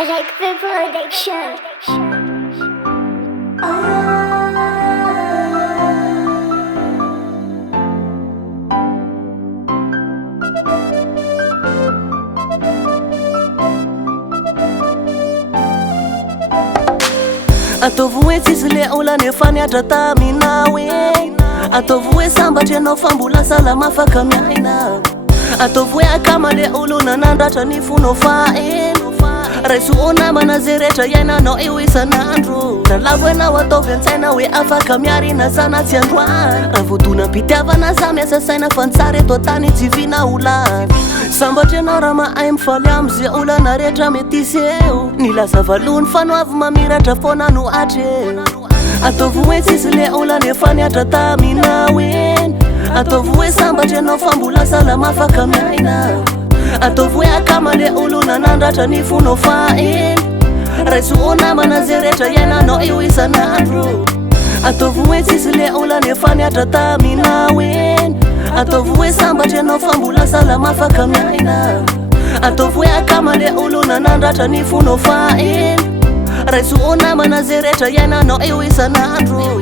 Like the production. Ataovy tsisy le ola nefa niatra taminawe. Ataovy sambatra anao fa mbola salama afaka miaina. Ataovy akama le olo nanandratra ny fonao faelo. Raiso namana zay rehetra iainanao eo isan'andro. Nalavo ianao ataovy an-tsaina hoe afaka miarina sana tsy androany. Raha voadonam-pitiavana za miasa saina fa ny tsara eto tany tsy vina olany. Sambatra ianao raha mahay mifaly am'zay olana rehetra mety isy eo. Nilaza valony fanoavy mamiratra foana no atreo. Ataovy hoe tsisy le ola nefa niatra taminawe. Ataovy hoe sambatra ianao fa mbola salama afaka miaina. Ataovy hoe akama le olo nanandratra ny fonao faelo. Raiso namana zay rehetra iainanao eo isan'andro. Ataovy hoe tsisy le ola nefa niatra taminawe. Ataovy hoe sambatra ianao fa mbola salama afaka miaina. Ataovy hoe akama le olo nanandratra ny fonao faelo. Raiso namana zay rehetra iainanao eo isan'andro.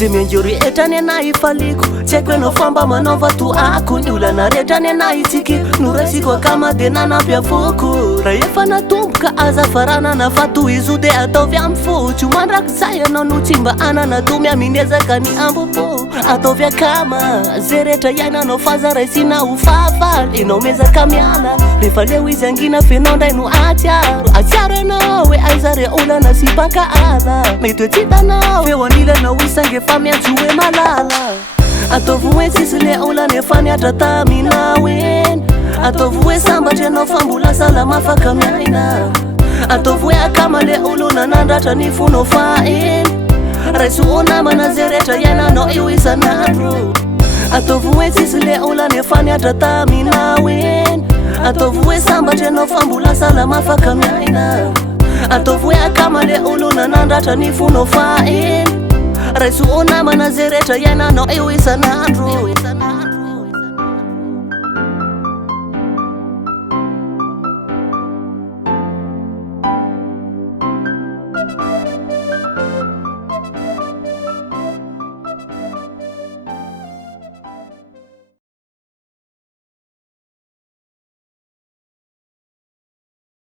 Zay mianjo rehetra ny anahy ifaliko. Tsy haiko ianao famba manaova toako. Ny olana rehetra ny anahy itsikiko. Noraisiko akama de nanampy avoko. Raha efa natomboka azafarana na fato izo de ataovy amy fo. Tsy mandrakizay ianao no tsy mba anana to miaminezaka ny ambopo. Ataovy akama zay rehetra iainanao fa zaraisina ho fahafaly. Enao mezaka miala rehefa leo izy angina fenao ndray no atsiaro. Atsiaro ianao hoe aiza re olana sy mpakaala. Mety hoe tsy hitanao feo anilanao isange fa miantso hoe malala. Ataovy hoe tsisy le ola nefa niatra taminawe. Ataovy hoe sambatra ianao fa mbola salama afaka miaina. Ataovy hoe akama le olo nanandratra ny fonao faelo. Raiso namana zay rehetra iainanao eo isan'andro. Ataovy hoe tsisy le ola nefa niatra taminawe. Ataovy hoe sambatra ianao fa mbola salama afaka miaina. Ataovy hoe akama le olo nanandratra ny fonao faelo. Raiso namana zay rehetra iainanao eo isan'andro.